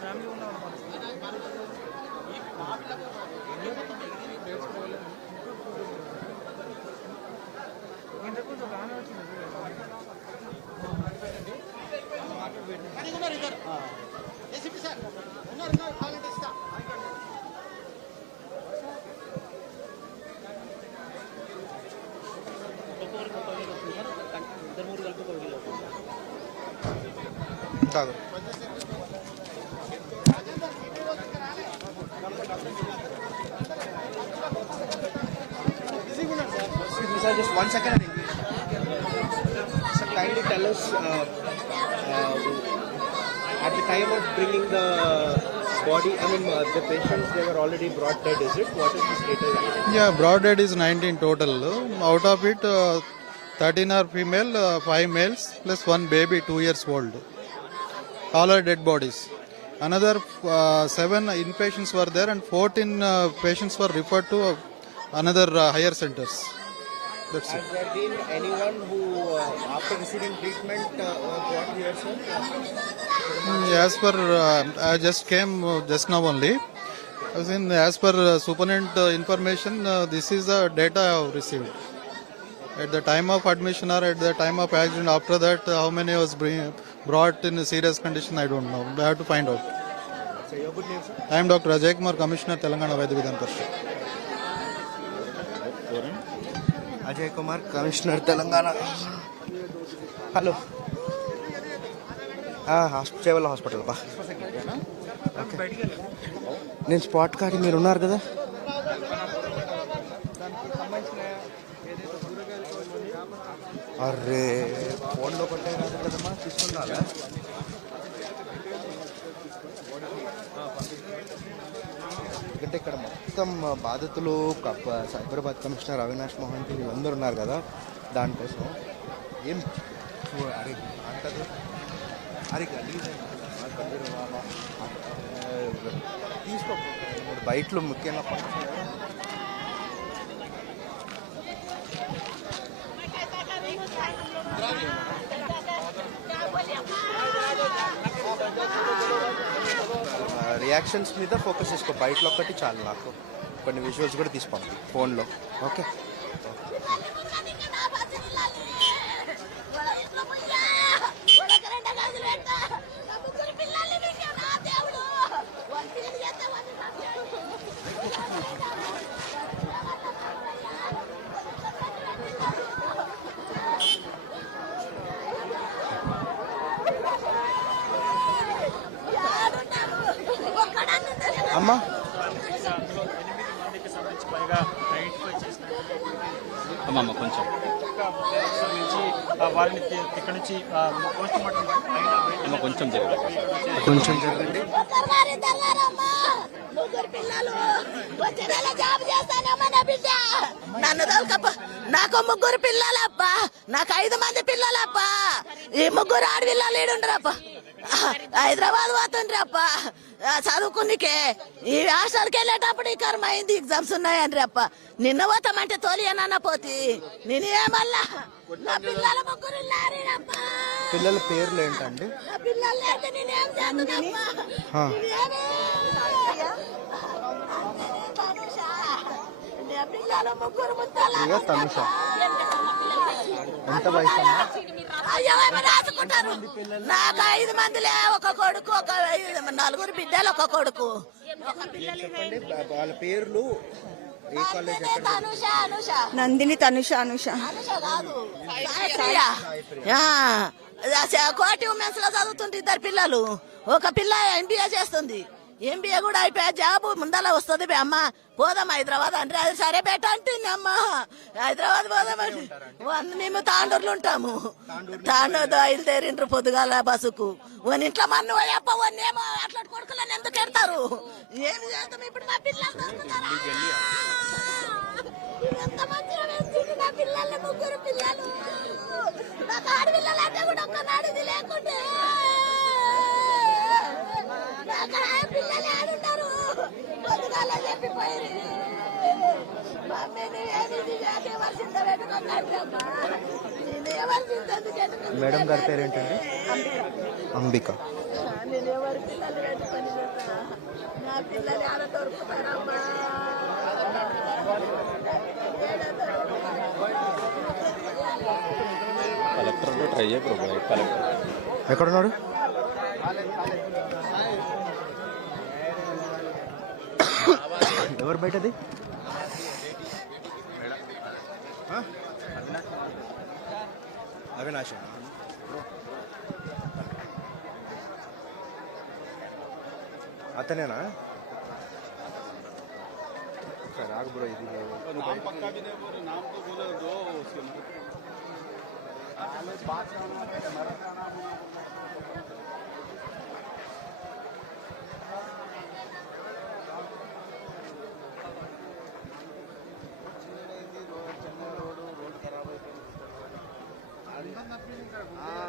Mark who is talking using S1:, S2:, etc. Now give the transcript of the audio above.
S1: Family ఉన్నాం me, sir, just one second. Sir, kindly tell us uh, uh, at the time of bringing the body, I mean, uh, the patients, they were already brought dead, is it? What is the status?
S2: Yeah, brought dead is 19 total. Out of it, uh, 13 are female, uh, 5 males, plus one baby, 2 years old. All are dead bodies. Another uh, 7 inpatients were there, and 14 uh, patients were referred to uh, another uh, higher centers. That's it.
S1: Has there been anyone who, uh, after receiving treatment, uh, brought here, sir?
S2: Mm, As per, uh, I just came uh, just now only. As in, as per uh, superintendent uh, information, uh, this is the data I have received. At the time of admission or at the time of accident, after that, uh, how many was bring, brought in a serious condition, I don't know. I have to find out.
S1: So, your good name, sir?
S2: I am Dr. Ajay Kumar, Commissioner, Telangana Vaidya Vidhan Parishad.
S1: Ajay Kumar commissioner Telangana hello hospital Chevella hospital బా okay నేను spot కాడి మీరు ఉన్నారు కదా అరే ఫోన్లో కొట్టే కాదు కదమ్మా తీసుకున్నారా ఎందుకంటే ఇక్కడ మొత్తం బాధితులు కప్ప- సైబరాబాద్ కమిషనర్ అవినాష్ మోహన్ వీళ్ళందరూ ఉన్నారు కదా దానికోసం ఏం అరే అంటదు అరే గలీజ్ తీసుకో ఇప్పుడు ముఖ్యంగా ఫంక్షన్ రియాక్షన్స్ మీద ఫోకస్ చేసుకో. బయటలో ఒకటి చాలు నాకు. కొన్ని విజువల్స్ కూడా తీసుకోండి ఫోన్లో. ఓకే. అమ్మా.
S3: అమ్మమ్మ కొంచెం.
S4: వారిని ఇక్కడ నుంచి పోస్ట్ మార్టం
S3: అమ్మ కొంచెం జరగదు
S1: కొంచెం జరగండి
S5: పిల్లలు. వచ్చే నెల జాబ్ చేస్తానమ్మా నా బిడ్డ. నన్ను తోలుకప్ప. నాకు ముగ్గురు పిల్లలప్పా నాకు ఐదు మంది పిల్లలప్పా ఈ ముగ్గురు ఆడపిల్లలు ఈడుండ్రప్ప. హైదరాబాద్ పోతుండ్రప్ప. చదువుకునికే. ఈ హాస్టల్కి వెళ్ళేటప్పుడు ఈ కర్మ అయింది. ఎగ్జామ్స్ ఉన్నాయని అప్ప నిన్న పోతామంటే తోలియనన్న పోతి. నేనేమల్లా నా పిల్లల ముగ్గురు
S1: పిల్లల పేర్లు ఏంటండి?
S5: నా పిల్లలు నేనేం చేస్తానమ్మా?
S1: ఆ.
S5: తనుష.
S1: ఎంత వయసు అమ్మా
S5: అయ్యో ఏమో రాసుకుంటారు? నాకు ఐదు మందిలే ఒక కొడుకు ఒక ఐదు- నలుగురు బిడ్డలు ఒక కొడుకు.
S1: వాళ్ళ పేర్లు
S6: నందిని తనుష అనుష.
S5: కోటి ఉమెన్స్లో చదువుతుంది ఇద్దరు పిల్లలు. ఒక పిల్ల ఎంబీఏ చేస్తుంది. ఎంబీఏ కూడా అయిపోయా జాబ్ ముందల వస్తుంది బే అమ్మ. పోదాం హైదరాబాద్ అంటే అది సరే బెట అంటుంది అమ్మ. హైదరాబాద్ వన్ మేము తాండూరులో ఉంటాము. తాండూరు బయలుదేరిండ్రు పొద్దుగాల బస్సుకు. వన్ ఇంట్లో మన్ను అప్ప వన్నేమో అట్లా కొడుకులని ఎందుకు ఎడతారు ఏం చేద్దాం ఇప్పుడు మా పిల్లలు? ఎంత మంచిగా పెంచింది నా పిల్లల్ని ముగ్గురు పిల్లలు. నాకు ఆడపిల్లలు అంటే కూడా ఒక్కనాడు ఇది లేకుంటే.
S1: మేడం గారి పేరు ఏంటండి అంబిక.
S5: నేను ఎవరి పిల్లలు పెట్టుకొని పోతా? నా పిల్లలు ఆడ దొరుకుతారమ్మా.
S3: కలెక్టర్లో ట్రై చేయరు కలెక్టర్.
S1: ఎక్కడున్నాడు? ఎవరు బయటది? అవినాశ అతనేనా? సరే ఆగు బ్రో ఇది బాగా feeling that